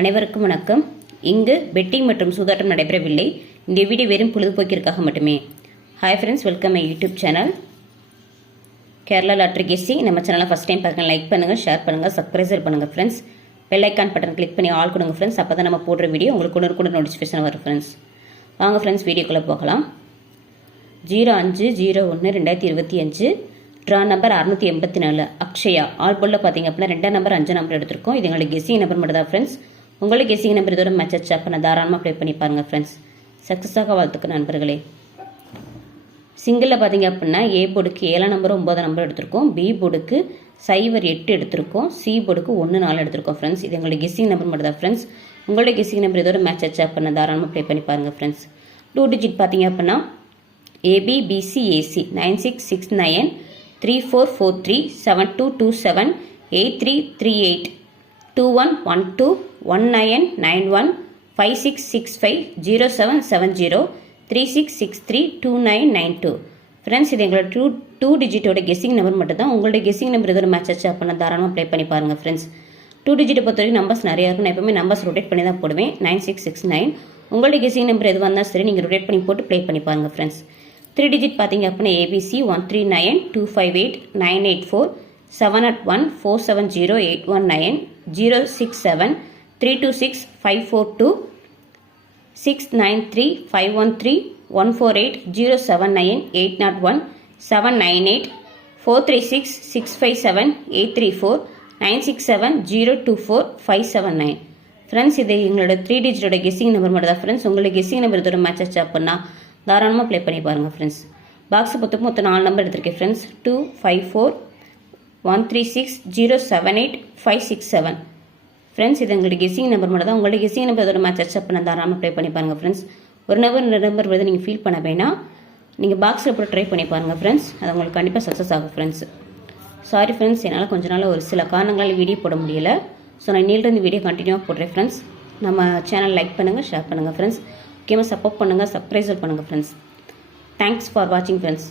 அனைவருக்கும் வணக்கம். இங்கு பெட்டிங் மற்றும் சூதாட்டம் நடைபெறவில்லை. இந்த வீடியோ வெறும் பொழுதுபோக்கிற்காக மட்டுமே. Hi friends, welcome my YouTube channel Kerala lottery guessing. நம்ம சேனலை ஃபஸ்ட் டைம் பார்க்க லைக் பண்ணுங்கள், ஷேர் பண்ணுங்கள், சப்ஸ்கிரைப் பண்ணுங்கள் friends. Bell icon button click பண்ணி ஆல் கொடுங்க ஃப்ரெண்ட்ஸ். அப்போ தான் நம்ம போடுற வீடியோ உங்களுக்கு கூட நோட்டிஃபிகேஷன் வரும் ஃப்ரெண்ட்ஸ். வாங்க ஃப்ரெண்ட்ஸ், வீடியோக்குள்ளே போகலாம். 05/01/2025 ட்ரா நம்பர் 684 அக்ஷயா. ஆல் போலில் பார்த்தீங்க அப்படின்னா 2ஆம் நம்பர் 5 நம்பர் எடுத்திருக்கோம். இது எங்களுக்கு கெஸ்ஸிங் நம்பர் மட்டும் தான் ஃப்ரெண்ட்ஸ். உங்களுக்கு கெஸ்ஸிங் நம்பர் இதோட மேட்ச் ஆச்சு அப்போ நான் தாராளமாக ப்ளே பண்ணி பாருங்கள் ஃப்ரெண்ட்ஸ். சக்ஸஸாக வாழ்த்துக்கு நண்பர்களே. சிங்கிளில் பார்த்தீங்க அப்படின்னா ஏ போர்டுக்கு 7ஆம் நம்பர் 9ஆம் நம்பர் எடுத்திருக்கோம். பி போர்டுக்கு 08 எடுத்திருக்கோம். சி போர்டுக்கு 14 எடுத்திருக்கோம் ஃப்ரெண்ட்ஸ். இது எங்களுடைய கெஸ்ஸிங் நம்பர் மட்டும் தான் ஃப்ரெண்ட்ஸ். உங்களுடைய கெஸ்ஸிங் நம்பர் இதோட மேட்ச் ஆச்சு அப்போ நான் தாராளமாக ப்ளே பண்ணி பாருங்கள் ஃப்ரெண்ட்ஸ். 2 டிஜிட் பார்த்தீங்க அப்படின்னா ஏபி பிசி ஏசி 9669 3443 7227 8338 2112 1991 5665 0770 3663 2992 ஃப்ரெண்ட்ஸ். இது எங்களோட டூ டிஜிட்டோட கெஸ்ஸிங் நம்பர் மட்டும் தான். உங்களுடைய கெஸ்ஸிங் நம்பர் இதோட மேட்ச் ஆச்சு அப்போ நான் தாராளமாக ப்ளே பண்ணி பாருங்கள் ஃப்ரெண்ட்ஸ். 2 டிஜிட்டை பொறுத்த வரைக்கும் நம்பர்ஸ் நிறையா இருக்கும். நான் எப்பவுமே நம்பர்ஸ் ரொட்டேட் பண்ணி தான் போடுவேன். 9669 உங்களுடைய கெஸ்ஸிங் நம்பர் எது வந்தால் சரி நீங்கள் ரொட்டேட் பண்ணி போட்டு ப்ளே பண்ணி பாருங்கள் ஃப்ரெண்ட்ஸ். 3 டிஜிட் பார்த்தீங்க அப்படின்னா ஏபிசி 139 258 984 701 470 819 067 326 542 693 513 148 079 801 798 436 657 834 967 024 579 ஃப்ரெண்ட்ஸ். இது எங்களோட 3 டிஜிட்டோட கெஸ்ஸிங் நம்பர் மட்டும் தான் ஃப்ரெண்ட்ஸ். உங்களோட கெஸ்ஸிங் நம்பர் இதோட மேட்ச் ஆச்சு அப்படின்னா தாராளமாக ப்ளே பண்ணி பாருங்கள் ஃப்ரெண்ட்ஸ். பாக்ஸை பொறுத்தவரைக்கும் மொத்தம் 4 நம்பர் எடுத்திருக்கேன் ஃப்ரெண்ட்ஸ். 254 136 078 567 ஃப்ரெண்ட்ஸ். இது எங்களுடைய கெஸ்ஸிங் நம்பர் மட்டும் தான். உங்களுடைய கெஸ்ஸிங் நம்பர் இதோட மேட்ச் ஆச்சு அப்போ நான் தாராளமாக ப்ளே பண்ணி பாருங்கள் ஃப்ரெண்ட்ஸ். ஒரு நம்பர் 2 நம்பர் வருது நீங்கள் ஃபீல் பண்ண வேணாம். நீங்கள் பாக்ஸில் போட்டு ட்ரை பண்ணி பாருங்கள் ஃப்ரெண்ட்ஸ். அது உங்களுக்கு கண்டிப்பாக சக்ஸஸ் ஆகும் ஃப்ரெண்ட்ஸ். சாரி ஃப்ரெண்ட்ஸ், என்னால் கொஞ்ச நாள் ஒரு சில காரணங்களால் வீடியோ போட முடியலை. ஸோ நான் இன்னிலிருந்து வீடியோ கண்டினியூவாக போடுறேன் ஃப்ரெண்ட்ஸ். நம்ம சேனல் லைக் பண்ணுங்கள், ஷேர் பண்ணுங்கள் ஃப்ரெண்ட்ஸ். முக்கியமாக சப்போர்ட் பண்ணுங்கள், சப்ஸ்கிரைப் பண்ணுங்கள் ஃப்ரெண்ட்ஸ். தேங்க்ஸ் ஃபார் வாட்சிங் ஃப்ரெண்ட்ஸ்.